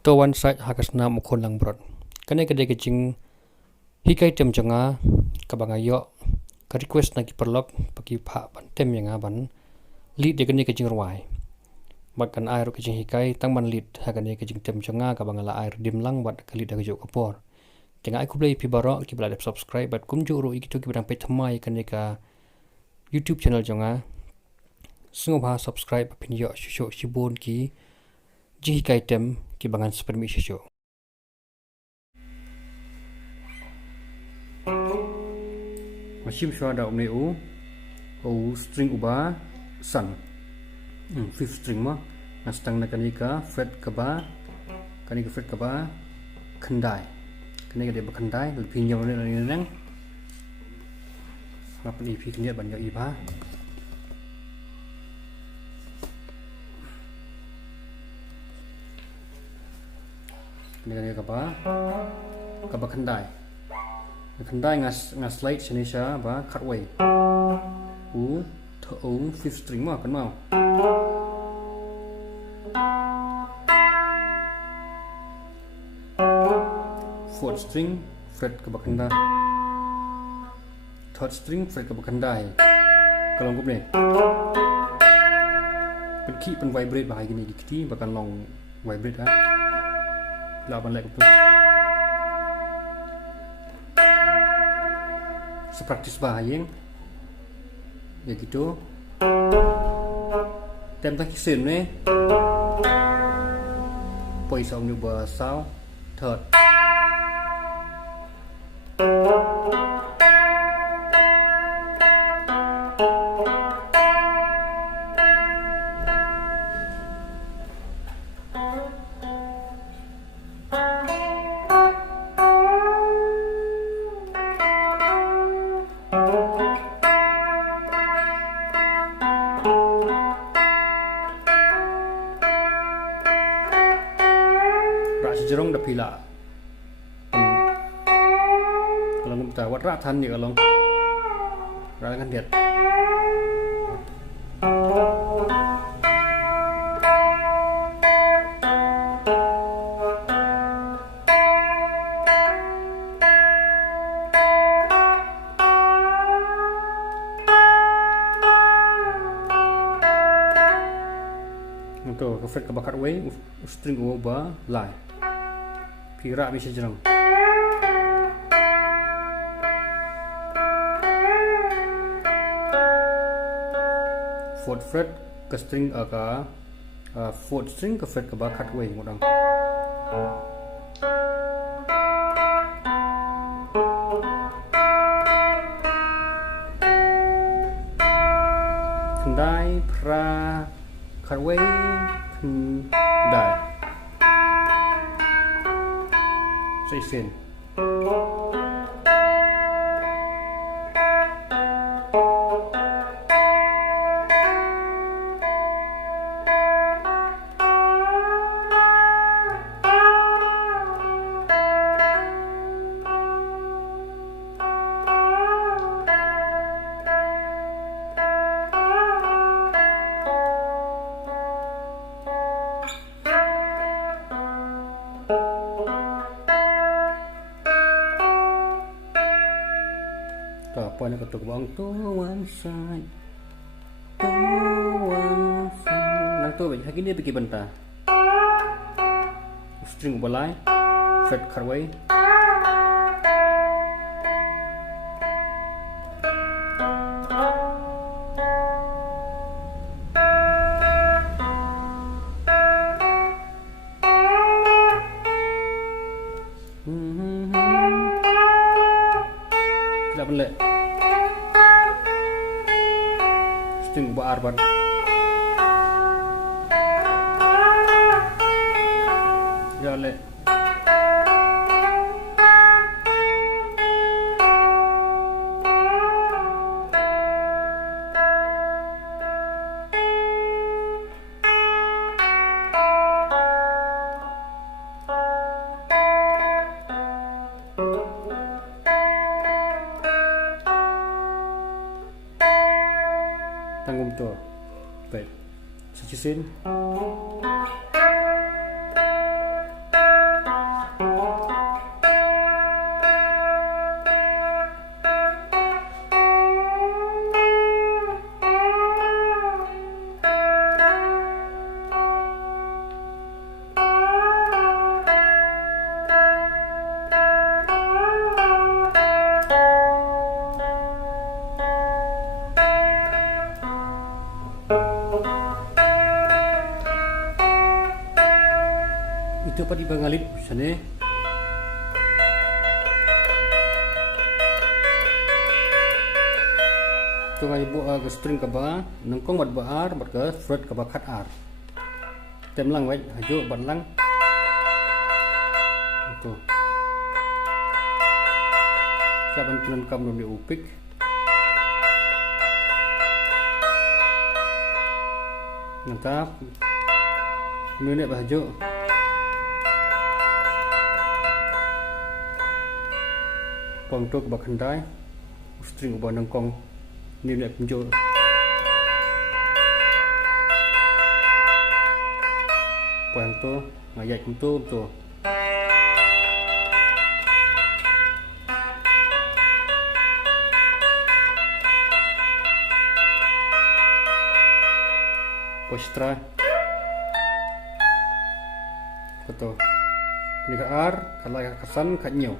to one side hakas na mukon lang brot kane kade kecing hikai tem janga kabanga yo ka request na ki perlok paki pha ban tem yang ban lead de kane kecing ruai bat kan air kecing hikai tang ban lead hakane kecing tem janga kabanga la air dim lang bat kali da jo kapor tengah aku play pi barok ki bala subscribe bat kum juro iki to ki bang pe thamai kane ka YouTube channel janga sungo ba subscribe pin yo sho shibon ki ji hikai tem ki bangan supermi sho Machine shwa da umne u string uba san fifth string ma nastang na kanika fret kaba fret kaba khandai kanika de bakhandai lebih nyaw ne nang apa ni pi kenya ban yo iba kanika kaba khandai ngas slide sini sha ba cutway fifth string ma kan mau fourth string fret ke bakandai third string fret ke bakandai kalau gup ni pen ki pen vibrate bahai gini dikti bakal long vibrate ha la ban lek tu sepraktis bahayeng ya gitu tem tak kisim ni poi sao như bờ sao third jerong dah pila kalau kita wat ratan ni kalau ratan kan dia untuk fret kebakar way string ubah line Pira bisa jerang. Fourth fret ke string aga fourth string ke fret ke bakat way modang. Kendai pra cut way kendai. Sen apa nak ketuk bang to one side nang to bagi hagi ni pergi bentah string balai fret karway tidak boleh string buat arban ya le tanggung to baik sekisin itu pa di bangalit sane tu ngai bu ke string ka ba nangkong bat ba ar bat ke fret ka ba khat ar tem lang wai haju ban lang itu kaban tunan kam no upik nangkap ini baju pong tu ke khandai string ba nangkong ni nek penjul pong tu ngajak tu postra betul ni ka ar kala ka kasan ka nyew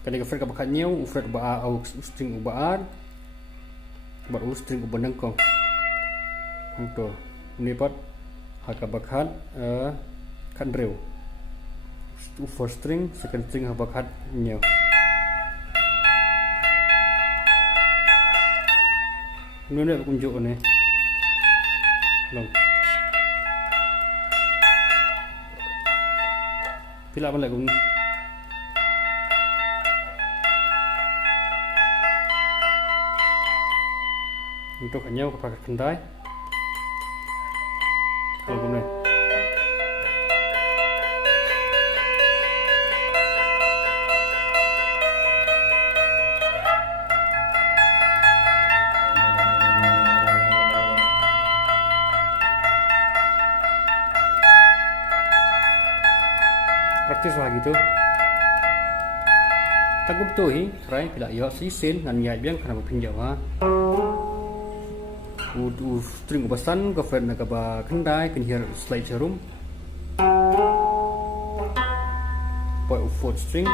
kali ka fret ka ba nyew fret ba au string ba ar ba string ba nangkong to ni pat haka ba khat kan rew first string second string ha ba khat nyew ni ne kunjuk ni long pila balik cũng untuk hanya pakai kendai kalau ini praktis lah gitu takut tuh rai bila yo si sen nan nyai biang kana pinjau ha string ubasan ke friend ka ba kendai kan here slide serum point of fourth string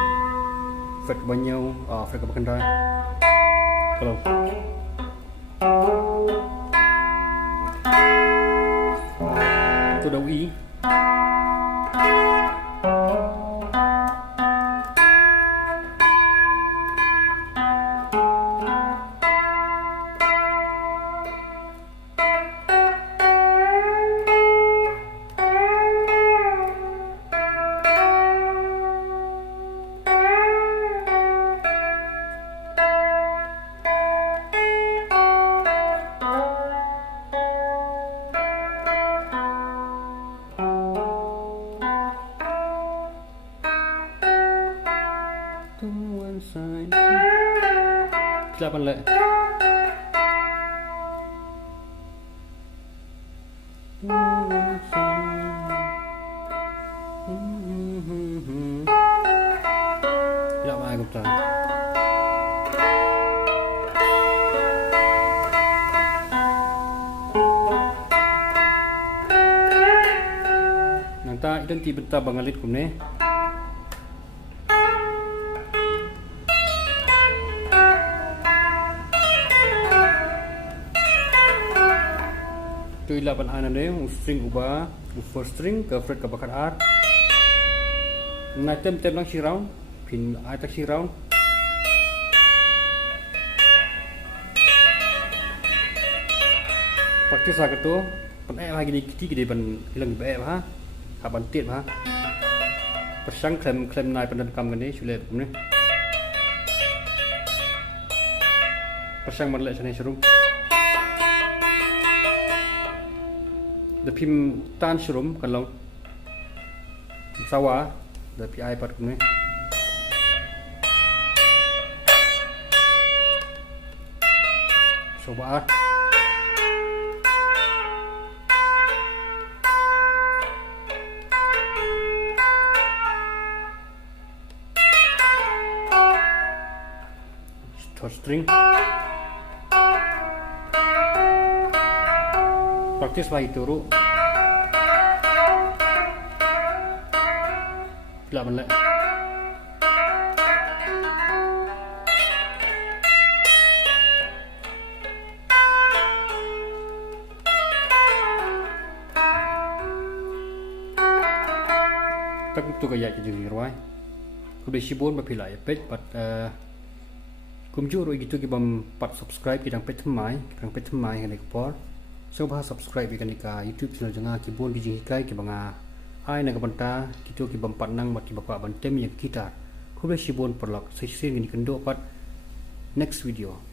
fret banyau fret ka ba kendai kalau tu dau i Silakan le. Ya mai cũng ta. Nang ta identi benta bangalit kum ne. Tu ilapan anan deh, string ubah, first string ke fret ke bakar ar. Nah tem lang si round, pin atak si round. Praktis lah ketu, pen lagi ni kiti gede ban hilang be ha, kapan tiap ha. Persang klem nai pendan kam gani sulit ni. Persang man lek sana serum. The phim tan serum kalau sawah the pi iPad ni coba string praktis lagi turu bila mana tak tu kaya jadi ruai ku de sibon ba pilai page but kum juro gitu ki bam pat subscribe ki dang page mai kan ekpor so ba subscribe kan ka YouTube channel janga ki bon bi jing kai ki banga ai na ka banta gitu ki bam pat nang ma ki bakwa ban tem yang kita ku de sibon perlok sesi ni kendo pat next video